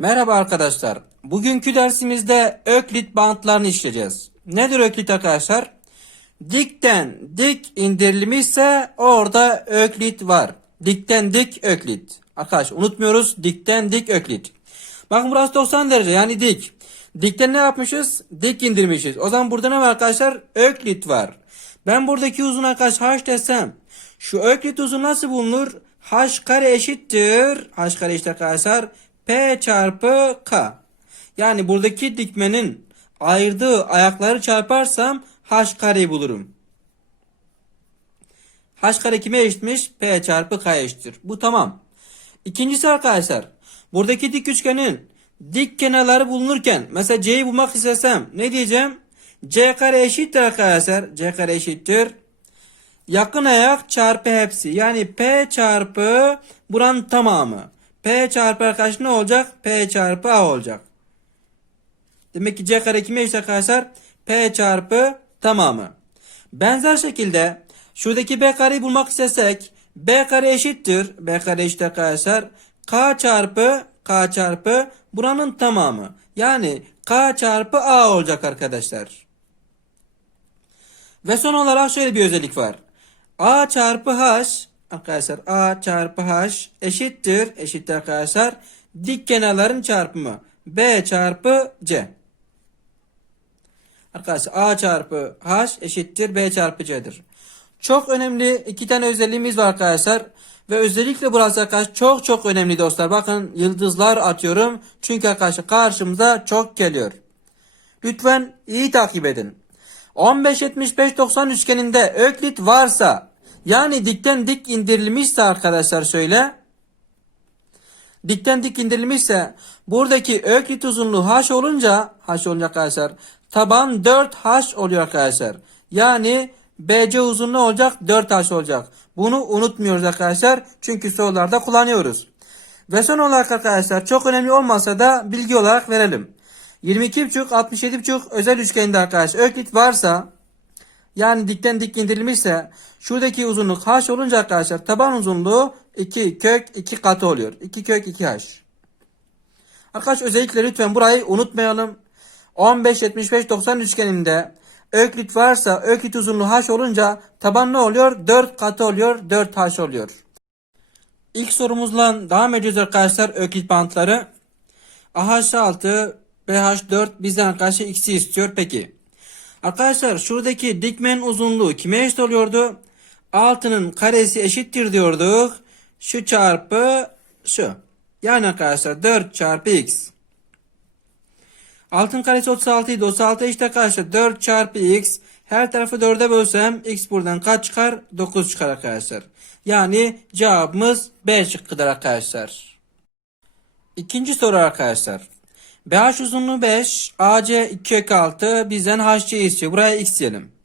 Merhaba arkadaşlar. Bugünkü dersimizde öklit bantlarını işleyeceğiz. Nedir öklit arkadaşlar? Dikten dik indirilimi ise orada öklit var. Dikten dik öklit. Arkadaş unutmuyoruz dikten dik öklit. Bakın burası 90 derece yani dik. Dikten ne yapmışız? Dik indirmişiz. O zaman burada ne var arkadaşlar? Öklit var. Ben buradaki uzun arkadaş h desem şu öklit uzun nasıl bulunur? h kare eşittir. h kare eşittir arkadaşlar. P çarpı k. Yani buradaki dikmenin ayırdığı ayakları çarparsam h kareyi bulurum. h kare kime eşitmiş? p çarpı k eşittir. Bu tamam. İkincisi arkadaşlar. Buradaki dik üçgenin dik kenarları bulunurken mesela c'yi bulmak istesem ne diyeceğim? c kare eşittir arkadaşlar. c kare eşittir. Yakın ayak çarpı hepsi. Yani P çarpı buranın tamamı. P çarpı arkadaş ne olacak? P çarpı A olacak. Demek ki C kare kime eşit arkadaşlar? P çarpı tamamı. Benzer şekilde şuradaki B kareyi bulmak istesek B kare eşittir. B kare eşit arkadaşlar. K çarpı K çarpı buranın tamamı. Yani K çarpı A olacak arkadaşlar. Ve son olarak şöyle bir özellik var. A çarpı H arkadaşlar A çarpı H eşittir eşittir arkadaşlar dik kenarların çarpımı B çarpı C. Arkadaşlar A çarpı H eşittir B çarpı C'dir. Çok önemli iki tane özelliğimiz var arkadaşlar. Ve özellikle burası arkadaşlar çok çok önemli dostlar. Bakın yıldızlar atıyorum. Çünkü arkadaşlar karşımıza çok geliyor. Lütfen iyi takip edin. 15 75 90 üçgeninde öklit varsa yani dikten dik indirilmişse arkadaşlar şöyle dikten dik indirilmişse buradaki öklit uzunluğu h olunca h olunca arkadaşlar taban 4h oluyor arkadaşlar. Yani BC uzunluğu olacak 4h olacak. Bunu unutmuyoruz arkadaşlar. Çünkü sorularda kullanıyoruz. Ve son olarak arkadaşlar çok önemli olmasa da bilgi olarak verelim. 22,5 67,5 özel üçgeninde arkadaşlar öklit varsa yani dikten dik indirilmişse şuradaki uzunluk h olunca arkadaşlar taban uzunluğu 2 kök 2 katı oluyor. 2 kök 2h. Arkadaş özellikle lütfen burayı unutmayalım. 15 75 90 üçgeninde öklit varsa öklit uzunluğu h olunca taban ne oluyor? 4 katı oluyor. 4h oluyor. İlk sorumuzla devam ediyoruz arkadaşlar öklit bantları. AH6 BH4 bizden arkadaşlar x'i istiyor. Peki. Arkadaşlar şuradaki dikmenin uzunluğu kime eşit oluyordu? 6'nın karesi eşittir diyorduk. Şu çarpı şu. Yani arkadaşlar 4 çarpı x. 6'nın karesi 36 idi. 36 eşit arkadaşlar 4 çarpı x. Her tarafı 4'e bölsem x buradan kaç çıkar? 9 çıkar arkadaşlar. Yani cevabımız B şıkkıdır arkadaşlar. İkinci soru arkadaşlar. BH uzunluğu 5, AC 2 kök 6, bizden HC istiyor. Buraya x diyelim.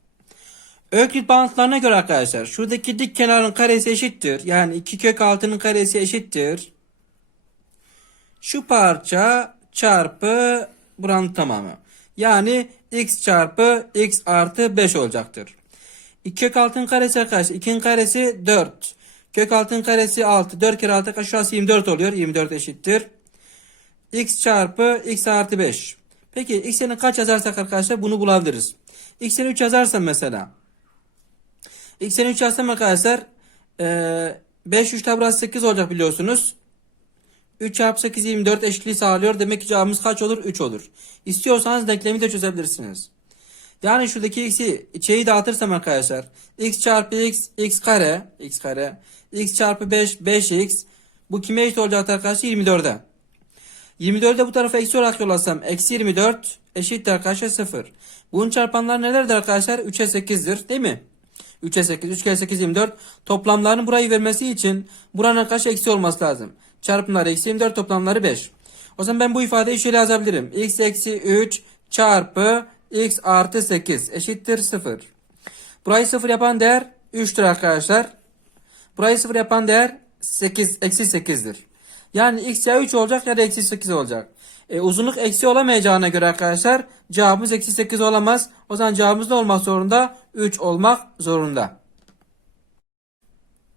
Öklit bağıntılarına göre arkadaşlar şuradaki dik kenarın karesi eşittir. Yani 2 kök 6'nın karesi eşittir. Şu parça çarpı buranın tamamı. Yani x çarpı x artı 5 olacaktır. 2 kök 6'nın karesi arkadaşlar 2'nin karesi 4. Kök 6'nın karesi 6. 4 kere 6 şurası 24 oluyor. 24 eşittir x çarpı x artı 5. Peki x yerine kaç yazarsak arkadaşlar bunu bulabiliriz. x yerine 3 yazarsam mesela. X yerine 3 yazsam arkadaşlar ee, 5 3 burası 8 olacak biliyorsunuz. 3 çarpı 8 24 eşitliği sağlıyor. Demek ki cevabımız kaç olur? 3 olur. İstiyorsanız denklemi de çözebilirsiniz. Yani şuradaki x'i içeyi dağıtırsam arkadaşlar. x çarpı x x kare x kare x çarpı 5 5x bu kime eşit olacak arkadaşlar? 24'e. 24'de bu tarafa eksi olarak yollasam eksi 24 eşittir arkadaşlar 0. Bunun çarpanları nelerdir arkadaşlar? 3'e 8'dir değil mi? 3'e 8, 3 kere 8 24. Toplamlarını burayı vermesi için buranın arkadaşlar eksi olması lazım. Çarpımları eksi 24 toplamları 5. O zaman ben bu ifadeyi şöyle yazabilirim. x eksi 3 çarpı x artı 8 eşittir 0. Burayı 0 yapan değer 3'tür arkadaşlar. Burayı 0 yapan değer 8, eksi 8'dir. Yani x ya 3 olacak ya da eksi 8 olacak. E, uzunluk eksi olamayacağına göre arkadaşlar cevabımız eksi 8 olamaz. O zaman cevabımız ne olmak zorunda? 3 olmak zorunda.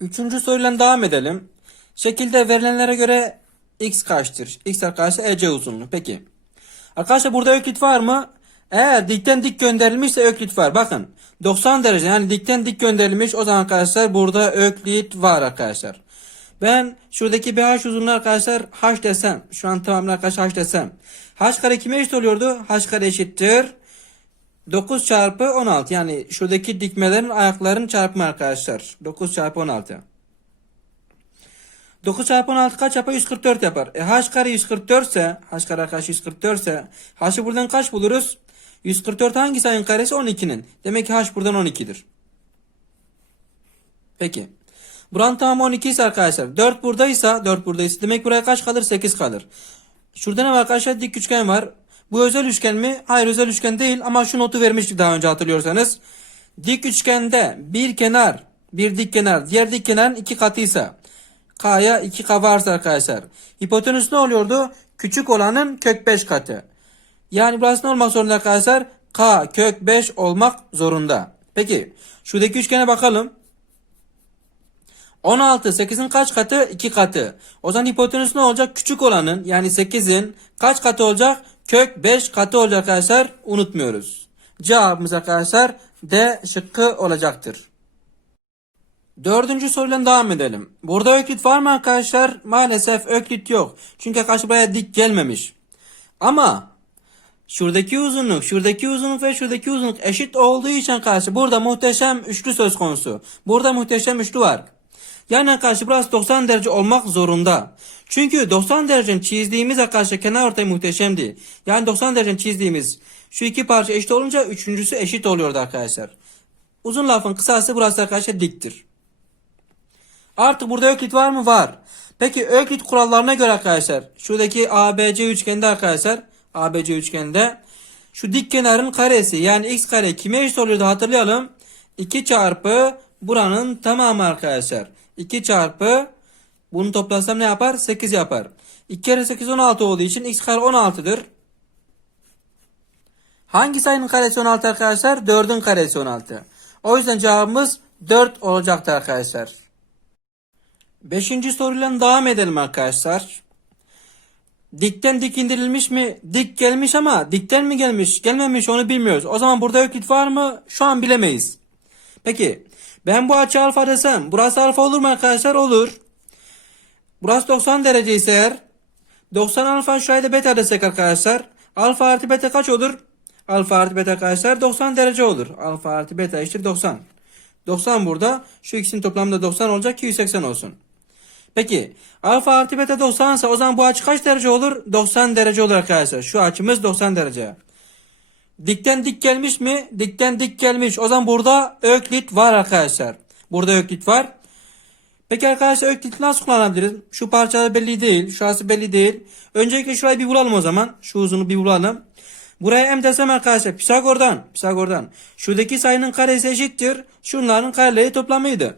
Üçüncü soruyla devam edelim. Şekilde verilenlere göre x kaçtır? X arkadaşlar EC uzunluğu. Peki. Arkadaşlar burada öklit var mı? Eğer dikten dik gönderilmişse öklit var. Bakın 90 derece yani dikten dik gönderilmiş o zaman arkadaşlar burada öklit var arkadaşlar. Ben şuradaki BH uzunluğu arkadaşlar H desem. Şu an tamamen arkadaşlar H desem. H kare kime eşit oluyordu? H kare eşittir. 9 çarpı 16 yani şuradaki dikmelerin ayaklarının çarpımı arkadaşlar. 9 çarpı 16. 9 çarpı 16 kaç yapar? 144 yapar. E, h kare 144 ise h kare arkadaş 144 ise h'ı buradan kaç buluruz? 144 hangi sayının karesi? 12'nin. Demek ki h buradan 12'dir. Peki. Buranın tamamı 12 ise arkadaşlar. 4 buradaysa 4 buradaysa demek buraya kaç kalır? 8 kalır. Şurada ne var arkadaşlar? Dik üçgen var. Bu özel üçgen mi? Hayır özel üçgen değil ama şu notu vermiştik daha önce hatırlıyorsanız. Dik üçgende bir kenar, bir dik kenar, diğer dik kenarın iki katıysa K'ya 2K varsa arkadaşlar. Hipotenüs ne oluyordu? Küçük olanın kök 5 katı. Yani burası ne olmak zorunda arkadaşlar? K kök 5 olmak zorunda. Peki şuradaki üçgene bakalım. 16 8'in kaç katı? 2 katı. O zaman hipotenüs ne olacak? Küçük olanın yani 8'in kaç katı olacak? Kök 5 katı olacak arkadaşlar. Unutmuyoruz. Cevabımız arkadaşlar D şıkkı olacaktır. Dördüncü soruyla devam edelim. Burada öklit var mı arkadaşlar? Maalesef öklit yok. Çünkü arkadaşlar buraya dik gelmemiş. Ama şuradaki uzunluk, şuradaki uzunluk ve şuradaki uzunluk eşit olduğu için arkadaşlar burada muhteşem üçlü söz konusu. Burada muhteşem üçlü var. Yani arkadaşlar burası 90 derece olmak zorunda. Çünkü 90 derecenin çizdiğimiz arkadaşlar kenar ortay muhteşemdi. Yani 90 derecenin çizdiğimiz şu iki parça eşit olunca üçüncüsü eşit oluyordu arkadaşlar. Uzun lafın kısası burası arkadaşlar diktir. Artık burada öklit var mı? Var. Peki öklit kurallarına göre arkadaşlar şuradaki ABC üçgende arkadaşlar ABC üçgende şu dik kenarın karesi yani x kare kime eşit oluyordu hatırlayalım. 2 çarpı buranın tamamı arkadaşlar. 2 çarpı bunu toplasam ne yapar? 8 yapar. 2 kere 8 16 olduğu için x kare 16'dır. Hangi sayının karesi 16 arkadaşlar? 4'ün karesi 16. O yüzden cevabımız 4 olacaktır arkadaşlar. Beşinci soruyla devam edelim arkadaşlar. Dikten dik indirilmiş mi? Dik gelmiş ama dikten mi gelmiş? Gelmemiş onu bilmiyoruz. O zaman burada öklit var mı? Şu an bilemeyiz. Peki ben bu açı alfa desem burası alfa olur mu arkadaşlar? Olur. Burası 90 derece ise eğer 90 alfa şurayı da beta desek arkadaşlar. Alfa artı beta kaç olur? Alfa artı beta arkadaşlar 90 derece olur. Alfa artı beta eşittir 90. 90 burada. Şu ikisinin toplamda 90 olacak ki 180 olsun. Peki alfa artı beta 90 ise o zaman bu açı kaç derece olur? 90 derece olur arkadaşlar. Şu açımız 90 derece. Dikten dik gelmiş mi? Dikten dik gelmiş. O zaman burada öklit var arkadaşlar. Burada öklit var. Peki arkadaşlar öklit nasıl kullanabiliriz? Şu parçalar belli değil. Şurası belli değil. Öncelikle şurayı bir bulalım o zaman. Şu uzunu bir bulalım. Buraya m desem arkadaşlar Pisagor'dan. Pisagor'dan. Şuradaki sayının karesi eşittir. Şunların kareleri toplamıydı.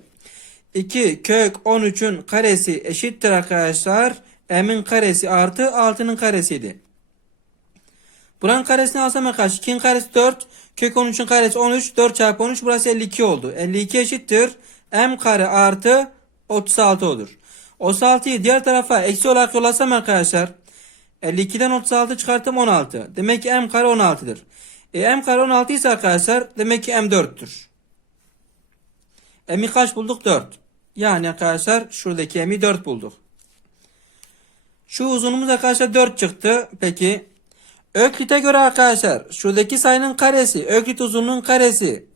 2 kök 13'ün karesi eşittir arkadaşlar. M'in karesi artı 6'nın karesiydi. Buranın karesini alsam arkadaşlar 2'nin karesi 4. Kök 13'ün karesi 13. 4 çarpı 13 burası 52 oldu. 52 eşittir. M kare artı 36 olur. 36'yı diğer tarafa eksi olarak yollasam arkadaşlar 52'den 36 çıkarttım 16. Demek ki M kare 16'dır. E, M kare 16 ise arkadaşlar demek ki M 4'tür. M'i kaç bulduk? 4. Yani arkadaşlar şuradaki M'i 4 bulduk. Şu uzunumuz arkadaşlar 4 çıktı. Peki. Öklit'e göre arkadaşlar şuradaki sayının karesi, öklit uzunluğun karesi,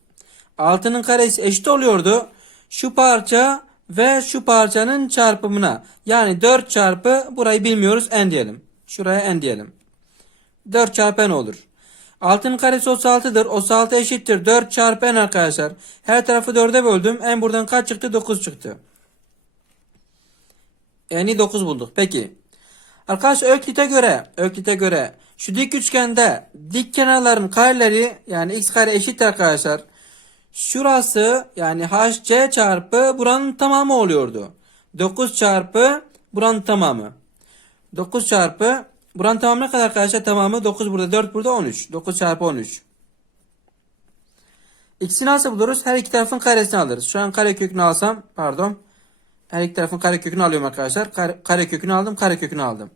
6'nın karesi eşit oluyordu. Şu parça ve şu parçanın çarpımına. Yani 4 çarpı burayı bilmiyoruz n diyelim. Şuraya n diyelim. 4 çarpı n olur. 6'nın karesi 36'dır. 36 eşittir. 4 çarpı n arkadaşlar. Her tarafı 4'e böldüm. n buradan kaç çıktı? 9 çıktı. N'i 9 bulduk. Peki. Arkadaşlar Öklit'e göre, Öklit'e göre şu dik üçgende dik kenarların kareleri yani x kare eşittir arkadaşlar. Şurası yani hc çarpı buranın tamamı oluyordu. 9 çarpı buranın tamamı. 9 çarpı buranın tamamı ne kadar arkadaşlar? Tamamı 9 burada 4 burada 13. 9 çarpı 13. X'i nasıl buluruz? Her iki tarafın karesini alırız. Şu an kare kökünü alsam pardon. Her iki tarafın karekökünü alıyorum arkadaşlar. Kare, karekökünü aldım, karekökünü aldım.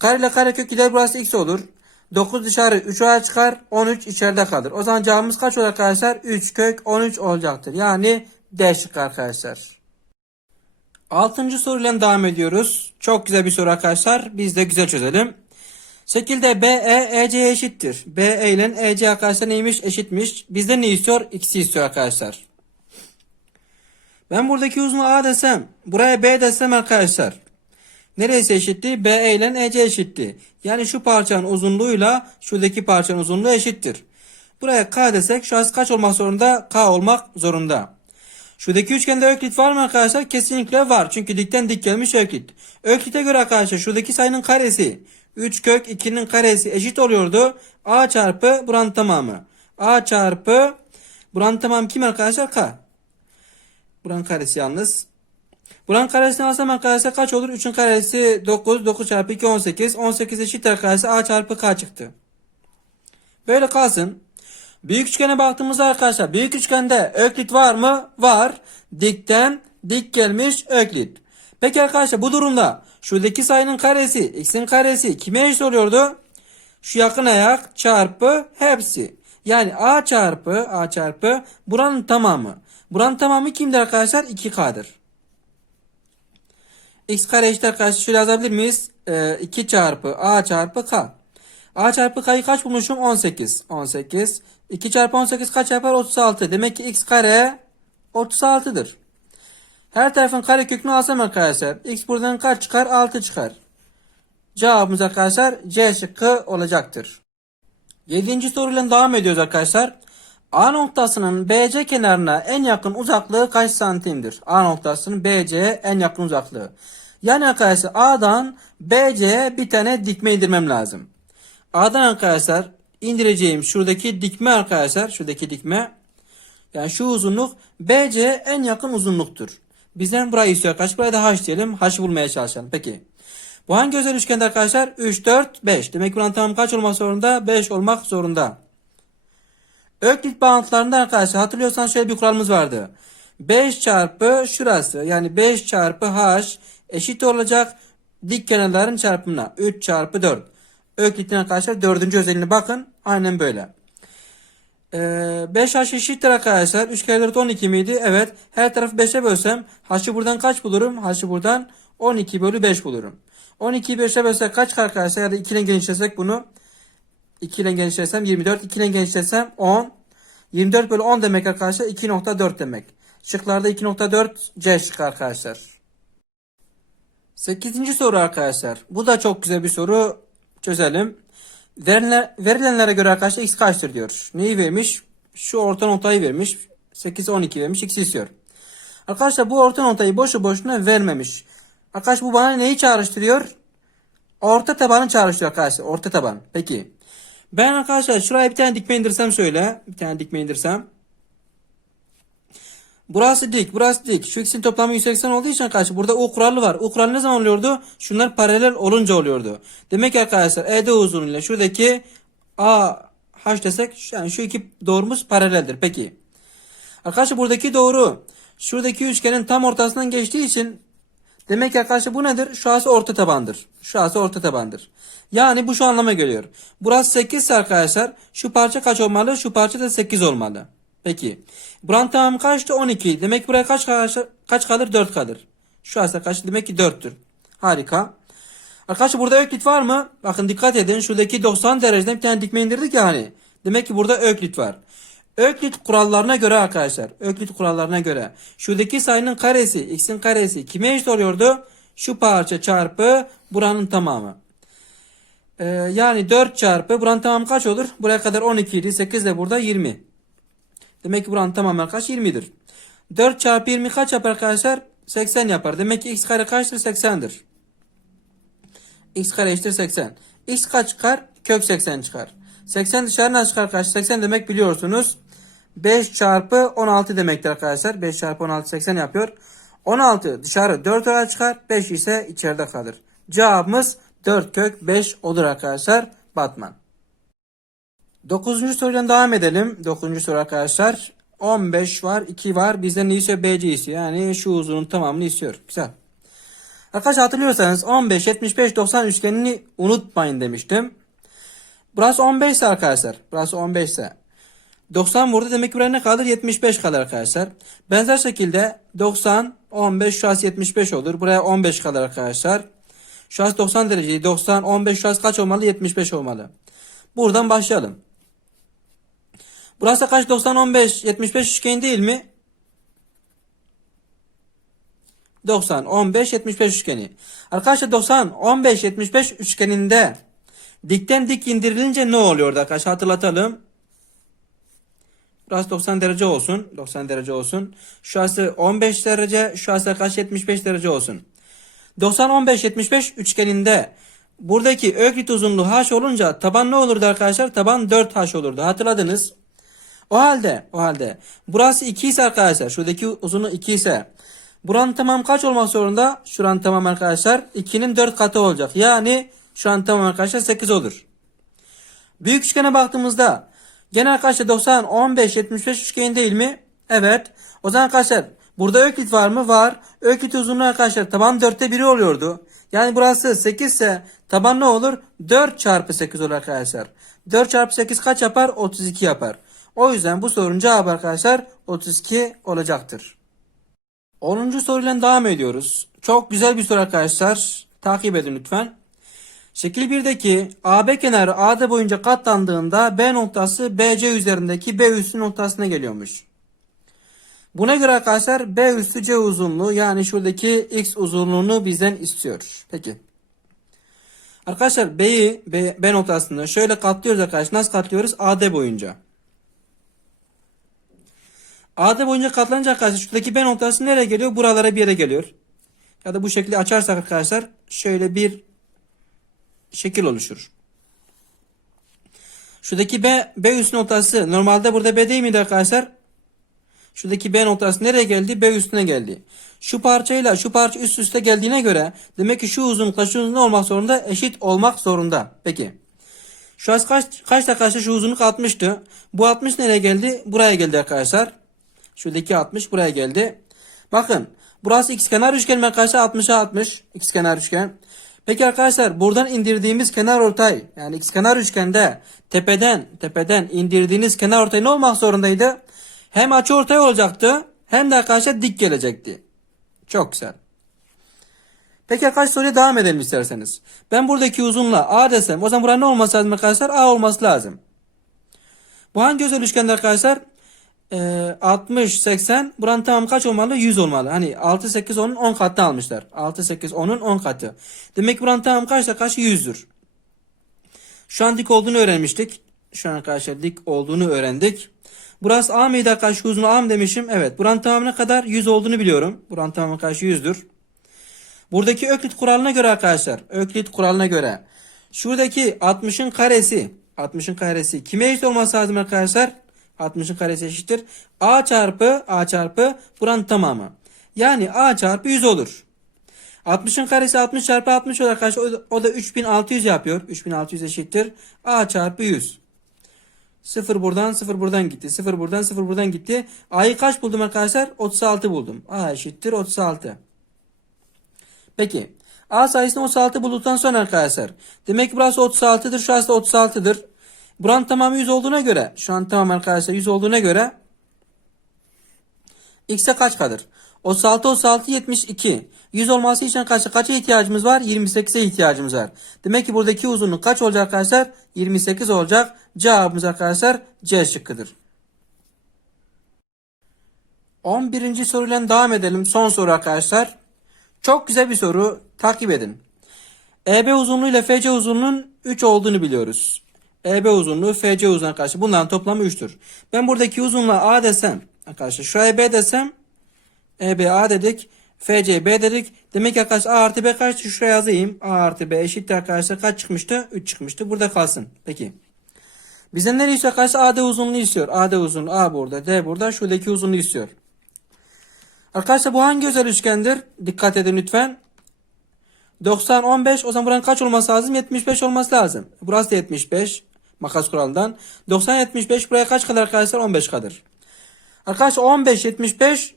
Kare ile karekök gider burası x olur. 9 dışarı 3 a çıkar. 13 içeride kalır. O zaman cevabımız kaç olur arkadaşlar? 3 kök 13 olacaktır. Yani D şıkkı arkadaşlar. Altıncı soruyla devam ediyoruz. Çok güzel bir soru arkadaşlar. Biz de güzel çözelim. Şekilde BE EC'ye eşittir. BE ile EC arkadaşlar neymiş? Eşitmiş. Bizden ne istiyor? X'i istiyor arkadaşlar. Ben buradaki uzunluğu A desem, buraya B desem arkadaşlar. Neresi eşitti? BE ile EC eşitti. Yani şu parçanın uzunluğuyla şuradaki parçanın uzunluğu eşittir. Buraya K desek şurası kaç olmak zorunda? K olmak zorunda. Şuradaki üçgende öklit var mı arkadaşlar? Kesinlikle var. Çünkü dikten dik gelmiş öklit. Öklite göre arkadaşlar şuradaki sayının karesi 3 kök 2'nin karesi eşit oluyordu. A çarpı buranın tamamı. A çarpı buranın tamamı kim arkadaşlar? K. Buranın karesi yalnız. Buranın karesini alsam arkadaşlar kaç olur? 3'ün karesi 9. 9 çarpı 2 18. 18 eşit arkadaşlar A çarpı K çıktı. Böyle kalsın. Büyük üçgene baktığımızda arkadaşlar büyük üçgende öklit var mı? Var. Dikten dik gelmiş öklit. Peki arkadaşlar bu durumda şuradaki sayının karesi x'in karesi kime eşit oluyordu? Şu yakın ayak çarpı hepsi. Yani a çarpı a çarpı buranın tamamı. Buranın tamamı kimdir arkadaşlar? 2k'dır. X kare eşit arkadaşlar şöyle yazabilir miyiz? Ee, 2 çarpı a çarpı k. A çarpı k'yı kaç bulmuşum? 18. 18. 2 çarpı 18 kaç yapar? 36. Demek ki x kare 36'dır. Her tarafın kare kökünü alsam arkadaşlar. X buradan kaç çıkar? 6 çıkar. Cevabımız arkadaşlar C şıkkı olacaktır. 7. soruyla devam ediyoruz arkadaşlar. A noktasının BC kenarına en yakın uzaklığı kaç santimdir? A noktasının BC en yakın uzaklığı. Yani arkadaşlar A'dan BC'ye bir tane dikme indirmem lazım. A'dan arkadaşlar indireceğim şuradaki dikme arkadaşlar şuradaki dikme yani şu uzunluk BC en yakın uzunluktur. Bizden burayı istiyor arkadaşlar. Buraya da H diyelim. H'ı bulmaya çalışalım. Peki. Bu hangi özel üçgende arkadaşlar? 3, 4, 5. Demek buranın tamamı kaç olmak zorunda? 5 olmak zorunda. Öklit bağıntılarında arkadaşlar hatırlıyorsanız şöyle bir kuralımız vardı. 5 çarpı şurası yani 5 çarpı H eşit olacak dik kenarların çarpımına. 3 çarpı 4. Öklit'in arkadaşlar dördüncü özelliğine bakın. Aynen böyle. Ee, 5H eşittir arkadaşlar. 3 kere 4 12 miydi? Evet. Her tarafı 5'e bölsem H'ı buradan kaç bulurum? H'ı buradan 12 bölü 5 bulurum. 12'yi 5'e bölsek kaç arkadaşlar? Ya da 2 ile genişlesek bunu. 2 ile genişlesem 24. 2 ile genişlesem 10. 24 bölü 10 demek arkadaşlar 2.4 demek. Şıklarda 2.4 C şıkkı arkadaşlar. 8. soru arkadaşlar. Bu da çok güzel bir soru. Çözelim. Verilen, verilenlere göre arkadaşlar x kaçtır diyor. Neyi vermiş? Şu orta notayı vermiş. 8, 12 vermiş. X istiyor. Arkadaşlar bu orta notayı boşu boşuna vermemiş. Arkadaşlar bu bana neyi çağrıştırıyor? Orta tabanı çağrıştırıyor arkadaşlar. Orta taban. Peki. Ben arkadaşlar şuraya bir tane dikme indirsem şöyle. Bir tane dikme indirsem. Burası dik, burası dik. Şu ikisinin toplamı 180 olduğu için arkadaşlar burada U kuralı var. U kuralı ne zaman oluyordu? Şunlar paralel olunca oluyordu. Demek ki arkadaşlar ED uzunluğuyla şuradaki A H desek yani şu iki doğrumuz paraleldir. Peki. Arkadaşlar buradaki doğru şuradaki üçgenin tam ortasından geçtiği için demek ki arkadaşlar bu nedir? Şurası orta tabandır. Şurası orta tabandır. Yani bu şu anlama geliyor. Burası 8 ise arkadaşlar şu parça kaç olmalı? Şu parça da 8 olmalı. Peki. Buranın tamamı kaçtı? 12. Demek buraya kaç kalır? Kaç kalır? 4 kalır. Şu aslında kaç? Demek ki 4'tür. Harika. Arkadaşlar burada öklit var mı? Bakın dikkat edin. Şuradaki 90 dereceden bir tane dikme indirdik ya hani. Demek ki burada öklit var. Öklit kurallarına göre arkadaşlar. Öklit kurallarına göre. Şuradaki sayının karesi, x'in karesi kime eşit oluyordu? Şu parça çarpı buranın tamamı. Ee, yani 4 çarpı buranın tamamı kaç olur? Buraya kadar 12 idi. 8 de burada 20. Demek ki buranın tamamı kaç? 20'dir. 4 çarpı 20 kaç yapar arkadaşlar? 80 yapar. Demek ki x kare kaçtır? 80'dir. x kare eşittir 80. x kaç çıkar? Kök 80 çıkar. 80 dışarı çıkar arkadaşlar? 80 demek biliyorsunuz. 5 çarpı 16 demektir arkadaşlar. 5 çarpı 16 80 yapıyor. 16 dışarı 4 olarak çıkar. 5 ise içeride kalır. Cevabımız 4 kök 5 olur arkadaşlar. Batman. Dokuzuncu soruyla devam edelim. Dokuzuncu soru arkadaşlar. 15 var, 2 var. Bizden ne istiyor? BC istiyor. Yani şu uzunun tamamını istiyor. Güzel. Arkadaşlar hatırlıyorsanız 15, 75, 90 üçgenini unutmayın demiştim. Burası 15 ise arkadaşlar. Burası 15 ise. 90 burada demek ki buraya ne kalır? 75 kalır arkadaşlar. Benzer şekilde 90, 15 şurası 75 olur. Buraya 15 kalır arkadaşlar. Şurası 90 derece. 90, 15 şurası kaç olmalı? 75 olmalı. Buradan başlayalım. Burası kaç? 90, 15, 75 üçgen değil mi? 90, 15, 75 üçgeni. Arkadaşlar 90, 15, 75 üçgeninde dikten dik indirilince ne oluyordu arkadaşlar? Hatırlatalım. Burası 90 derece olsun. 90 derece olsun. Şurası 15 derece. Şurası kaç? 75 derece olsun. 90, 15, 75 üçgeninde buradaki öklit uzunluğu h olunca taban ne olurdu arkadaşlar? Taban 4h olurdu. Hatırladınız. O halde, o halde burası 2 ise arkadaşlar, şuradaki uzunluğu 2 ise buranın tamam kaç olmak zorunda? Şuranın tamam arkadaşlar 2'nin 4 katı olacak. Yani şu an tamam arkadaşlar 8 olur. Büyük üçgene baktığımızda gene arkadaşlar 90, 15, 75 üçgen değil mi? Evet. O zaman arkadaşlar burada öklit var mı? Var. Öklit uzunluğu arkadaşlar taban 4'te 1'i oluyordu. Yani burası 8 ise taban ne olur? 4 çarpı 8 olur arkadaşlar. 4 çarpı 8 kaç yapar? 32 yapar. O yüzden bu sorunun cevabı arkadaşlar 32 olacaktır. 10. soruyla devam ediyoruz. Çok güzel bir soru arkadaşlar. Takip edin lütfen. Şekil 1'deki AB kenarı AD boyunca katlandığında B noktası BC üzerindeki B üssü noktasına geliyormuş. Buna göre arkadaşlar B üssü C uzunluğu yani şuradaki X uzunluğunu bizden istiyor. Peki. Arkadaşlar B'yi B, B noktasında şöyle katlıyoruz arkadaşlar. Nasıl katlıyoruz? AD boyunca. AD boyunca katlanınca arkadaşlar şuradaki B noktası nereye geliyor? Buralara bir yere geliyor. Ya da bu şekilde açarsak arkadaşlar şöyle bir şekil oluşur. Şuradaki B, B üst noktası normalde burada B değil miydi arkadaşlar? Şuradaki B noktası nereye geldi? B üstüne geldi. Şu parçayla şu parça üst üste geldiğine göre demek ki şu uzunlukla şu uzunluk olmak zorunda eşit olmak zorunda. Peki. Şu az kaç, kaç arkadaşlar şu uzunluk 60'tı. Bu 60 nereye geldi? Buraya geldi arkadaşlar. Şuradaki 60 buraya geldi. Bakın burası x kenar üçgen arkadaşlar 60'a 60 x kenar üçgen. Peki arkadaşlar buradan indirdiğimiz kenar ortay yani x kenar üçgende tepeden tepeden indirdiğiniz kenar ortay ne olmak zorundaydı? Hem açı ortay olacaktı hem de arkadaşlar dik gelecekti. Çok güzel. Peki arkadaşlar soruya devam edelim isterseniz. Ben buradaki uzunluğa A desem o zaman burada ne olması lazım arkadaşlar? A olması lazım. Bu hangi özel üçgende arkadaşlar? Ee, 60, 80 buranın tamamı kaç olmalı? 100 olmalı. Hani 6, 8, 10'un 10 katını almışlar. 6, 8, 10'un 10 katı. Demek ki buranın tamamı kaçta kaç? 100'dür. Şu an dik olduğunu öğrenmiştik. Şu an arkadaşlar dik olduğunu öğrendik. Burası A mıydı arkadaşlar? Uzunluğu A mı demişim? Evet. Buranın tamamına kadar 100 olduğunu biliyorum. Buranın tamamı karşı 100'dür. Buradaki öklit kuralına göre arkadaşlar. Öklit kuralına göre. Şuradaki 60'ın karesi. 60'ın karesi. Kime eşit olması lazım arkadaşlar? 60'ın karesi eşittir. A çarpı A çarpı buranın tamamı. Yani A çarpı 100 olur. 60'ın karesi 60 çarpı 60 olur arkadaşlar. O da, o da 3600 yapıyor. 3600 eşittir. A çarpı 100. 0 buradan 0 buradan gitti. 0 buradan 0 buradan gitti. A'yı kaç buldum arkadaşlar? 36 buldum. A eşittir 36. Peki. A sayısını 36 bulduktan sonra arkadaşlar. Demek ki burası 36'dır. Şurası da 36'dır. Buranın tamamı 100 olduğuna göre. Şu an tamam arkadaşlar 100 olduğuna göre. X'e kaç kalır? 36, 36, 72. 100 olması için kaç, kaça ihtiyacımız var? 28'e ihtiyacımız var. Demek ki buradaki uzunluk kaç olacak arkadaşlar? 28 olacak. Cevabımız arkadaşlar C şıkkıdır. 11. soruyla devam edelim. Son soru arkadaşlar. Çok güzel bir soru. Takip edin. EB uzunluğu ile FC uzunluğunun 3 olduğunu biliyoruz. EB uzunluğu FC uzunluğu arkadaşlar. Bunların toplamı 3'tür. Ben buradaki uzunluğa A desem arkadaşlar şuraya B desem EB A dedik. FC B dedik. Demek ki arkadaşlar A artı B kaçtı? Şuraya yazayım. A artı B eşittir arkadaşlar. Kaç çıkmıştı? 3 çıkmıştı. Burada kalsın. Peki. Bizden ne istiyor arkadaşlar? AD uzunluğu istiyor. AD uzunluğu A burada. D burada. Şuradaki uzunluğu istiyor. Arkadaşlar bu hangi özel üçgendir? Dikkat edin lütfen. 90, 15. O zaman buranın kaç olması lazım? 75 olması lazım. Burası da 75. Makas kuralından. 90, 75. Buraya kaç kadar arkadaşlar? 15 kadar. Arkadaşlar 15, 75,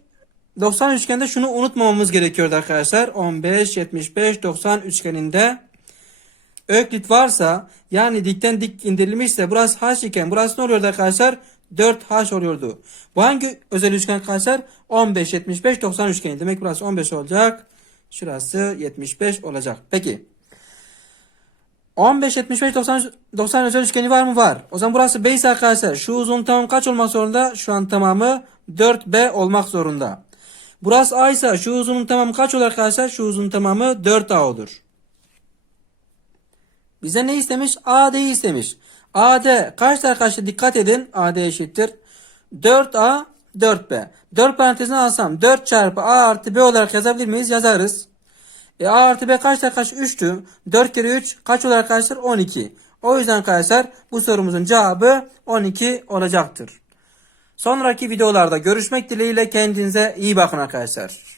90 üçgende şunu unutmamamız gerekiyordu arkadaşlar. 15, 75, 90 üçgeninde öklit varsa yani dikten dik indirilmişse burası h iken burası ne oluyordu arkadaşlar? 4h oluyordu. Bu hangi özel üçgen arkadaşlar? 15, 75, 90 üçgeni. Demek burası 15 olacak. Şurası 75 olacak. Peki. 15, 75, 90, 90 özel üçgeni var mı? Var. O zaman burası B ise arkadaşlar. Şu uzun tamam kaç olmak zorunda? Şu an tamamı 4B olmak zorunda. Burası A ise şu uzunun tamamı kaç olur arkadaşlar? Şu uzun tamamı 4A olur. Bize ne istemiş? AD'yi istemiş. AD kaçtır arkadaşlar? Dikkat edin. AD eşittir. 4A 4B. 4 parantezine alsam 4 çarpı A artı B olarak yazabilir miyiz? Yazarız. E A artı B kaçtır arkadaşlar? 3'tü. 4 kere 3 kaç olur arkadaşlar? 12. O yüzden arkadaşlar bu sorumuzun cevabı 12 olacaktır. Sonraki videolarda görüşmek dileğiyle kendinize iyi bakın arkadaşlar.